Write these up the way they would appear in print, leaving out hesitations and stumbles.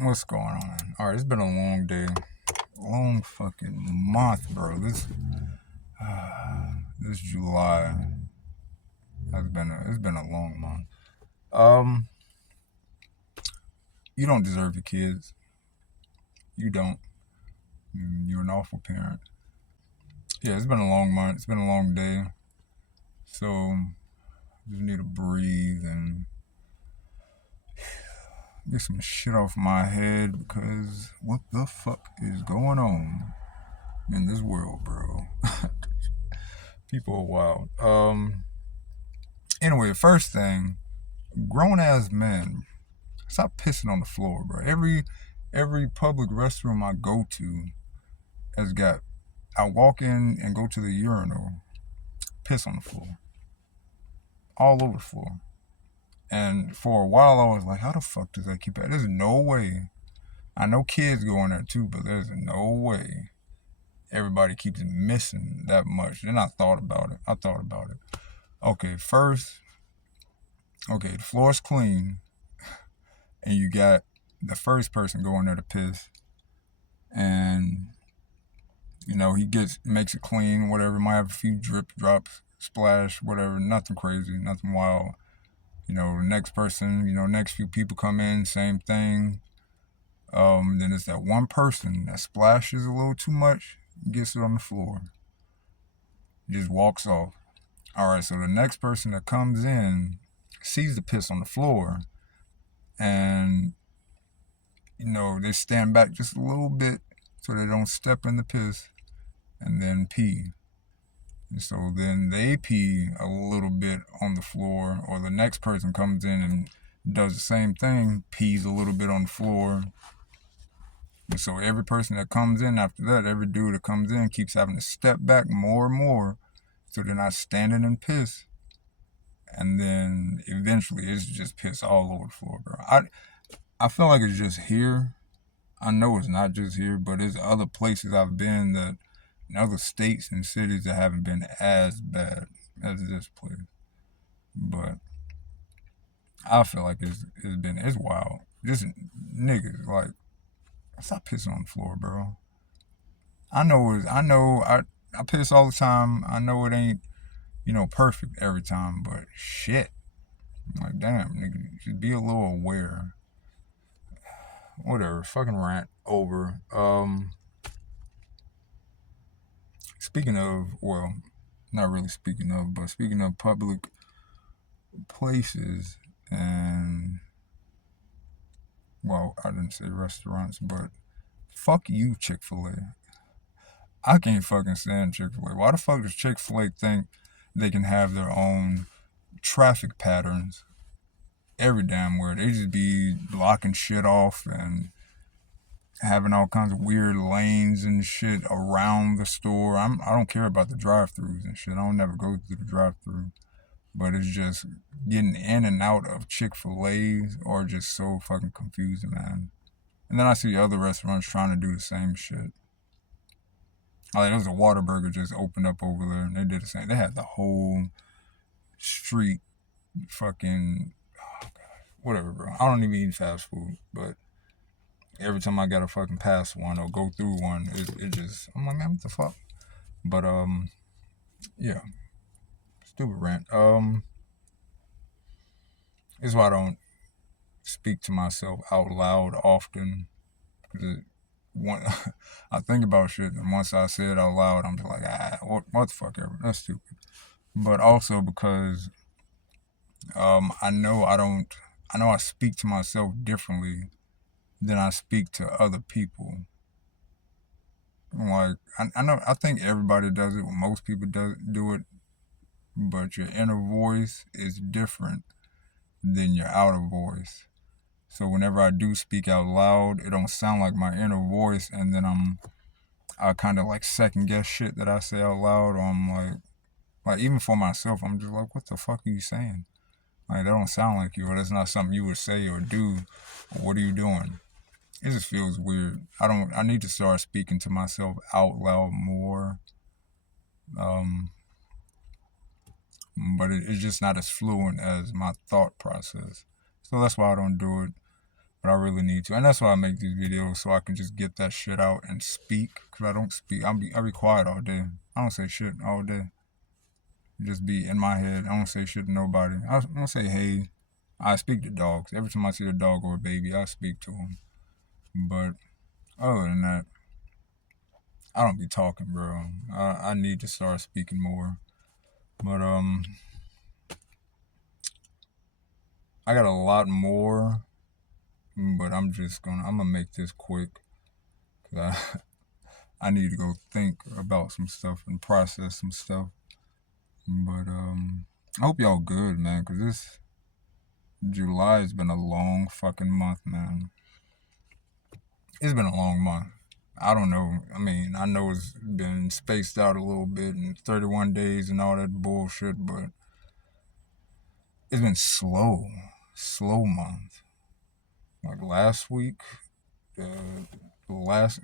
What's going on? All right, it's been a long day, long fucking month, bro. This July has been a long month. Um, you don't deserve your kids. You don't. You're an awful parent. Yeah, it's been a long month. It's been a long day. So just need to breathe and get some shit off my head because what the fuck is going on in this world, bro? People are wild. Anyway, first thing, grown ass men, stop pissing on the floor, bro. Every public restroom I go to has got. I walk in and go to the urinal, piss on the floor, all over the floor. And for a while, I was like, how the fuck does that keep that? There's no way. I know kids go in there too, but there's no way everybody keeps missing that much. Then I thought about it. Okay, first, okay, the floor's clean, and you got the first person going there to piss, and he makes it clean, whatever. Might have a few drip drops, splash, whatever. Nothing crazy, nothing wild. The next person, next few people come in, same thing. Then it's that one person that splashes a little too much, gets it on the floor, just walks off. All right, so the next person that comes in sees the piss on the floor, and they stand back just a little bit so they don't step in the piss, and then pee. And so then they pee a little bit on the floor, or the next person comes in and does the same thing, pees a little bit on the floor. And so every person that comes in after that, every dude that comes in keeps having to step back more and more so they're not standing in piss. And then eventually it's just piss all over the floor, bro. I feel like it's just here. I know it's not just here, but there's other places I've been that in other states and cities that haven't been as bad as this place. But I feel like it's wild. Just niggas like stop pissing on the floor, bro. I piss all the time. I know it ain't perfect every time, but shit, like damn, nigga, you should be a little aware. Whatever, fucking rant over. Speaking of, well, not really speaking of, but speaking of public places and, well, I didn't say restaurants, but fuck you, Chick-fil-A. I can't fucking stand Chick-fil-A. Why the fuck does Chick-fil-A think they can have their own traffic patterns every damn where they just be blocking shit off and having all kinds of weird lanes and shit around the store. I don't care about the drive-throughs and shit. I don't never go through the drive-through. But it's just getting in and out of Chick-fil-A's or just so fucking confusing, man. And then I see other restaurants trying to do the same shit. Like, there was a Whataburger just opened up over there, and they did the same. They had the whole street fucking, oh God, whatever, bro. I don't even eat fast food, but every time I gotta fucking pass one or go through one, it just, I'm like, man, what the fuck? But, yeah, stupid rant. This is why I don't speak to myself out loud often. Cause one, I think about shit, and once I say it out loud, I'm just like, what the fuck ever. That's stupid. But also because I know I speak to myself differently than I speak to other people. Like I know, I think everybody does it. Most people do it, but your inner voice is different than your outer voice. So whenever I do speak out loud, it don't sound like my inner voice, and then I kind of like second guess shit that I say out loud. Or I'm like even for myself, I'm just like, what the fuck are you saying? Like that don't sound like you, or that's not something you would say or do. Or what are you doing? It just feels weird. I need to start speaking to myself out loud more. Um, but it's just not as fluent as my thought process. So that's why I don't do it. but I really need to. And that's why I make these videos, so I can just get that shit out and speak. Because I don't speak. I be quiet all day. I don't say shit all day. Just be in my head. I don't say shit to nobody. I don't say hey. I speak to dogs. Every time I see a dog or a baby, I speak to them. But other than that, I don't be talking, bro. I need to start speaking more. But I got a lot more, but I'm gonna make this quick. Cause I need to go think about some stuff and process some stuff. But I hope y'all good, man. Cause this July has been a long fucking month, man. It's been a long month. I don't know. I mean, I know it's been spaced out a little bit and 31 days and all that bullshit, but it's been slow month. Like last week, the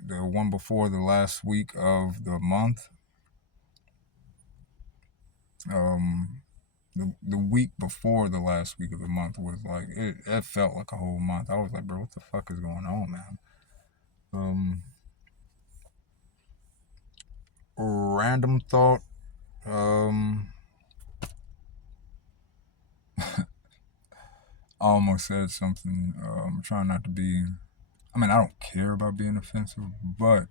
one before the last week of the month, um, the week before the last week of the month was like it felt like a whole month. I was like, bro, what the fuck is going on, man? Random thought. Um, I almost said something. I'm trying not to be. I mean, I don't care about being offensive, but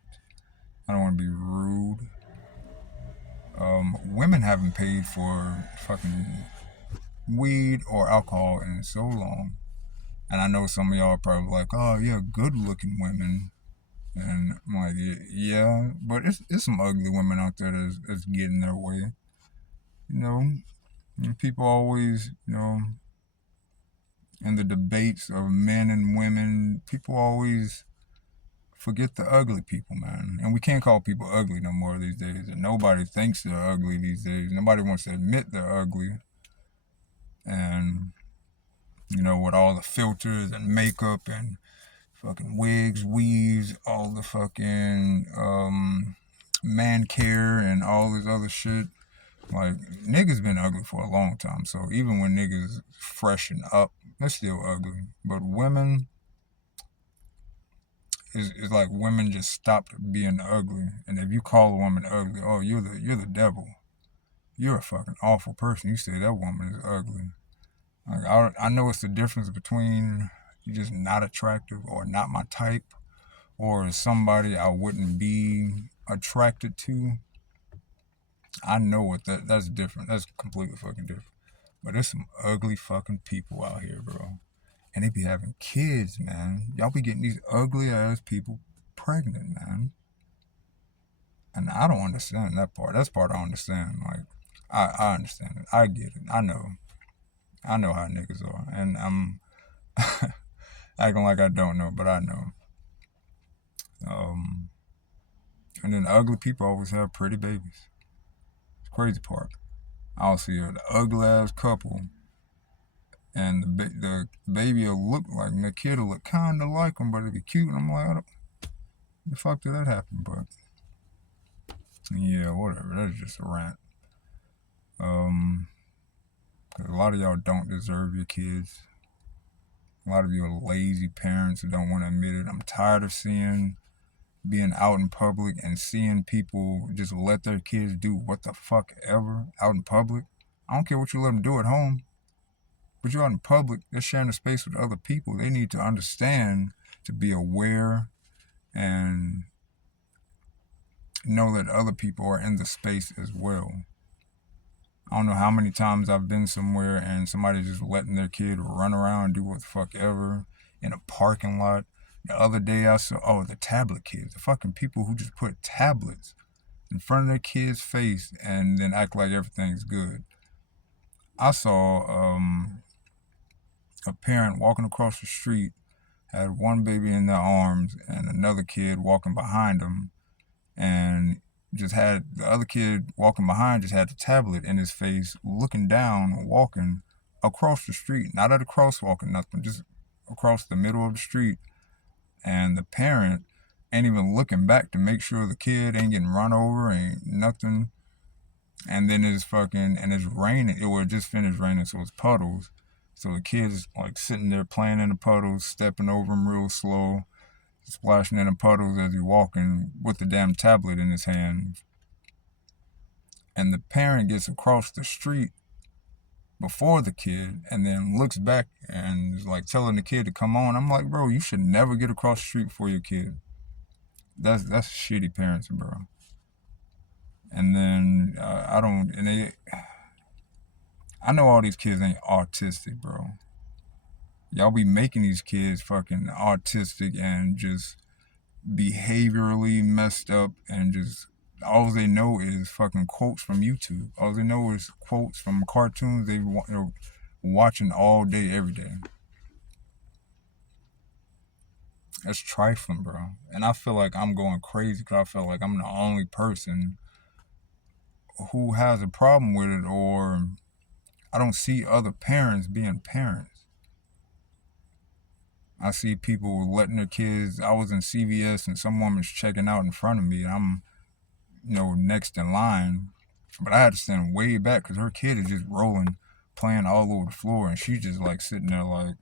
I don't want to be rude. Women haven't paid for fucking weed or alcohol in so long. And I know some of y'all are probably like, oh, yeah, good looking women. And I'm like, yeah, but it's some ugly women out there that's getting their way. You know, and people always, in the debates of men and women, people always forget the ugly people, man. And we can't call people ugly no more these days. And nobody thinks they're ugly these days. Nobody wants to admit they're ugly. And, with all the filters and makeup and fucking wigs, weaves, all the fucking man care and all this other shit. Like, niggas been ugly for a long time. So even when niggas freshen up, they're still ugly. But women, it's like women just stopped being ugly. And if you call a woman ugly, oh, you're the devil. You're a fucking awful person. You say that woman is ugly. Like, I know it's the difference between you just not attractive or not my type, or somebody I wouldn't be attracted to. I know what that's different. That's completely fucking different. But there's some ugly fucking people out here, bro. And they be having kids, man. Y'all be getting these ugly ass people pregnant, man. And I don't understand that part. That's part I understand. Like, I understand it. I get it. I know. I know how niggas are. And I'm acting like I don't know, but I know. Um, and then ugly people always have pretty babies. It's the crazy part. I'll see an ugly ass couple, and the baby will look like, and the kid will look kind of like them, but it'll be cute. And I'm like, the fuck did that happen? But yeah, whatever. That's just a rant. Cause a lot of y'all don't deserve your kids. A lot of you are lazy parents who don't want to admit it. I'm tired of being out in public and seeing people just let their kids do what the fuck ever out in public. I don't care what you let them do at home, but you're out in public, they're sharing a space with other people. They need to understand, to be aware, and know that other people are in the space as well. I don't know how many times I've been somewhere and somebody just letting their kid run around and do what the fuck ever in a parking lot. The other day I saw, the tablet kids, the fucking people who just put tablets in front of their kid's face and then act like everything's good. I saw a parent walking across the street, had one baby in their arms and another kid walking behind them, and just had the other kid walking behind, just had the tablet in his face, looking down, walking across the street, not at a crosswalk or nothing, just across the middle of the street. And the parent ain't even looking back to make sure the kid ain't getting run over, ain't nothing. And then it's raining. It was just finished raining, so it's puddles. So the kid's like sitting there playing in the puddles, stepping over them real slow, splashing in the puddles as he's walking with the damn tablet in his hand. And the parent gets across the street before the kid and then looks back and is like telling the kid to come on. I'm like, bro, you should never get across the street for your kid. That's shitty parenting, bro. And then I don't, and they, I know all these kids ain't autistic, bro. Y'all be making these kids fucking autistic and just behaviorally messed up and just all they know is fucking quotes from YouTube. All they know is quotes from cartoons they're watching all day, every day. That's trifling, bro. And I feel like I'm going crazy because I feel like I'm the only person who has a problem with it, or I don't see other parents being parents. I see people letting their kids. I was in CVS and some woman's checking out in front of me, and I'm, next in line. But I had to stand way back because her kid is just rolling, playing all over the floor, and she's just like sitting there like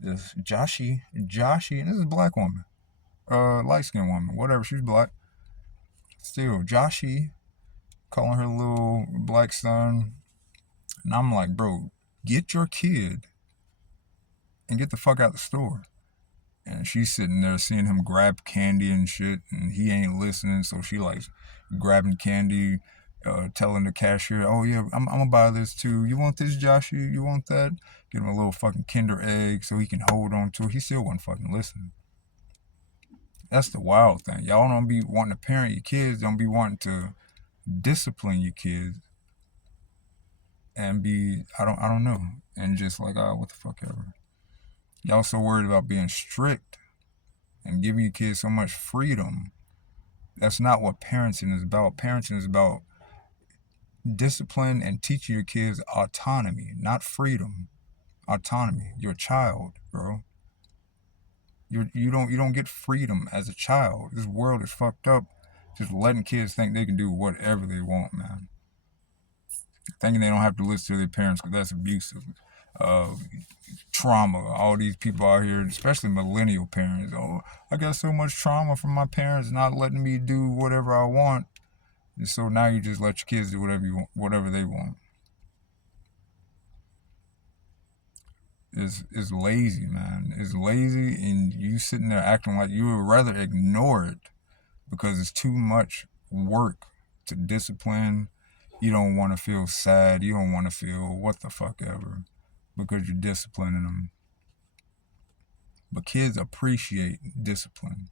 this Joshy, and this is a black woman, light skinned woman, whatever. She's black, still Joshy, calling her little black son, and I'm like, bro, get your kid and get the fuck out the store. And she's sitting there seeing him grab candy and shit, and he ain't listening. So she like grabbing candy, telling the cashier, "Oh yeah, I'm gonna buy this too. You want this, Joshy? You want that?" Give him a little fucking Kinder egg so he can hold on to it. He still wasn't fucking listening. That's the wild thing. Y'all don't be wanting to parent your kids. Don't be wanting to discipline your kids, and be I don't know, and just like what the fuck ever. Y'all so worried about being strict and giving your kids so much freedom. That's not what parenting is about. Parenting is about discipline and teaching your kids autonomy, not freedom. Autonomy. You're a child, bro. You don't get freedom as a child. This world is fucked up. Just letting kids think they can do whatever they want, man. Thinking they don't have to listen to their parents because that's abusive. Trauma. All these people out here, especially millennial parents. Oh, I got so much trauma from my parents not letting me do whatever I want. And so now you just let your kids do whatever they want. It's lazy, man. It's lazy, and you sitting there acting like you would rather ignore it because it's too much work to discipline. You don't want to feel sad. You don't want to feel what the fuck ever because you're disciplining them. But kids appreciate discipline.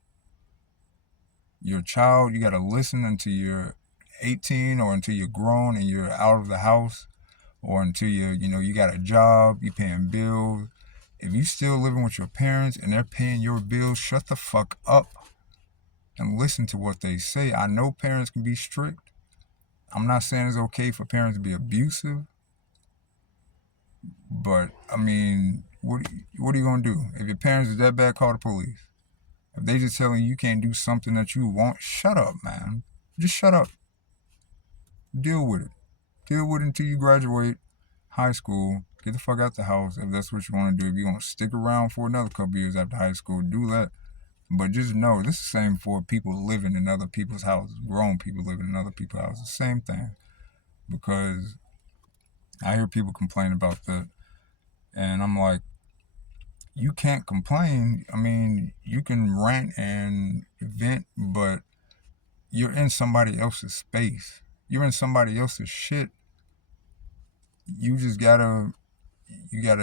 You're a child, you gotta listen until you're 18 or until you're grown and you're out of the house, or until you got a job, you paying bills. If you still living with your parents and they're paying your bills, shut the fuck up and listen to what they say. I know parents can be strict. I'm not saying it's okay for parents to be abusive, but I mean, what are you gonna do? If your parents is that bad, call the police. If they just telling you can't do something that you want, shut up, man. Just shut up. Deal with it. Deal with it until you graduate high school. Get the fuck out the house if that's what you want to do. If you're going to stick around for another couple years after high school, do that. But just know, this is the same for people living in other people's houses. Grown people living in other people's houses. Same thing. Because I hear people complain about that. And I'm like, you can't complain. I mean, you can rant and vent, but you're in somebody else's space. You're in somebody else's shit. You just gotta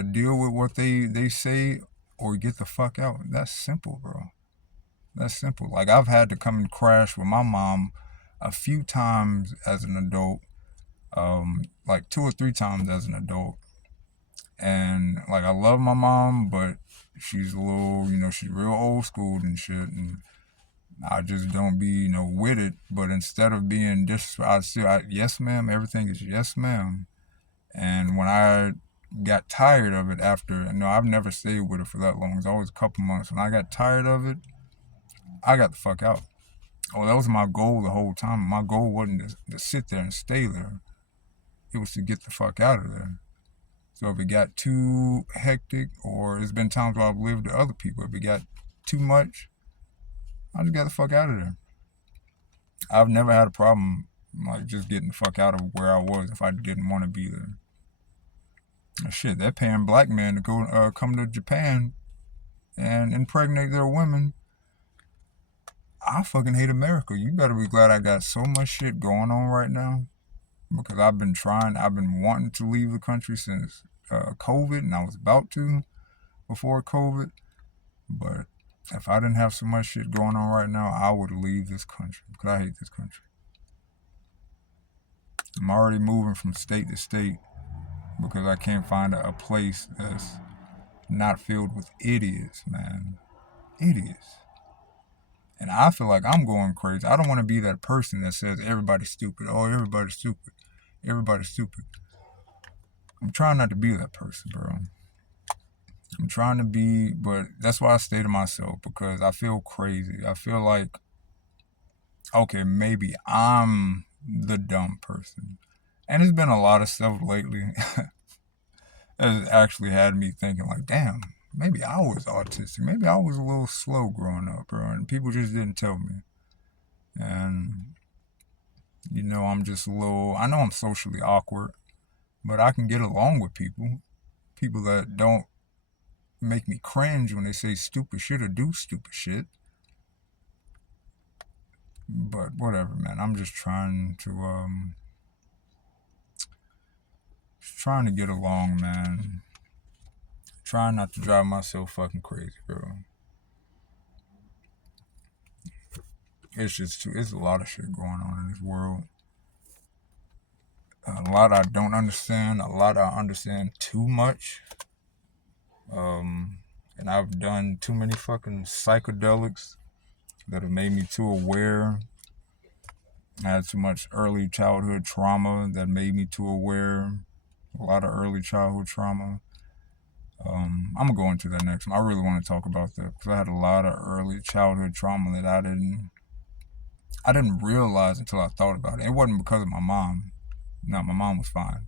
deal with what they say or get the fuck out. That's simple, bro. That's simple. Like, I've had to come and crash with my mom a few times as an adult, like 2 or 3 times as an adult. And like, I love my mom, but she's a little, she's real old school and shit, and I just don't be, with it. But instead of being disrespectful, yes ma'am, everything is yes ma'am. And when I got tired of it after, I've never stayed with her for that long. It's always a couple months. When I got tired of it, I got the fuck out. Oh, that was my goal the whole time. My goal wasn't to sit there and stay there. It was to get the fuck out of there. So if it got too hectic, or it's been times where I've lived with other people, if it got too much, I just got the fuck out of there. I've never had a problem like just getting the fuck out of where I was if I didn't want to be there. Shit, they're paying black men to go come to Japan and impregnate their women. I fucking hate America. You better be glad I got so much shit going on right now, because I've been wanting to leave the country since COVID, and I was about to before COVID. But if I didn't have so much shit going on right now, I would leave this country because I hate this country. I'm already moving from state to state because I can't find a place that's not filled with idiots, man. Idiots. And I feel like I'm going crazy. I don't want to be that person that says everybody's stupid. Oh, everybody's stupid. Everybody's stupid. I'm trying not to be that person, bro. I'm trying to be, but that's why I stay to myself, because I feel crazy. I feel like, okay, maybe I'm the dumb person. And it's been a lot of stuff lately that has actually had me thinking, like, damn, maybe I was autistic. Maybe I was a little slow growing up, bro. And people just didn't tell me. And, I'm just a little, I know I'm socially awkward, but I can get along with people. People that don't make me cringe when they say stupid shit or do stupid shit. But whatever, man. I'm just trying to get along, man. Trying not to drive myself fucking crazy, bro. It's a lot of shit going on in this world. A lot I don't understand. A lot I understand too much. And I've done too many fucking psychedelics that have made me too aware. I had too much early childhood trauma that made me too aware. A lot of early childhood trauma. I'm gonna go into that next one. I really want to talk about that because I had a lot of early childhood trauma that I didn't realize until I thought about it. It wasn't because of my mom. No, my mom was fine.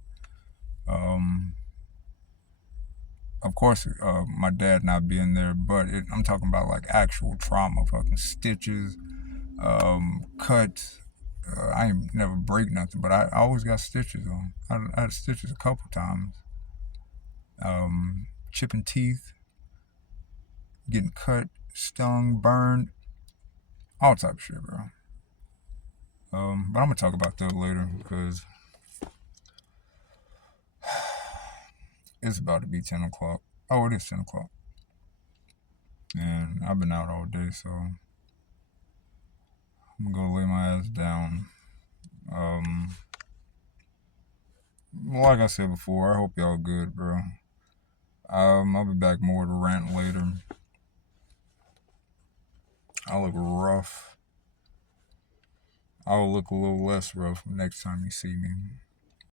Of course, my dad not being there, but I'm talking about like actual trauma, fucking stitches, cuts. I ain't never break nothing, but I always got stitches on. I had stitches a couple times. Chipping teeth, getting cut, stung, burned, all type of shit, bro. But I'm gonna talk about that later because it's about to be 10 o'clock. Oh, it is 10 o'clock. And I've been out all day, so I'm gonna go lay my ass down. Like I said before, I hope y'all good, bro. I'll be back more to rant later. I look rough. I'll look a little less rough next time you see me.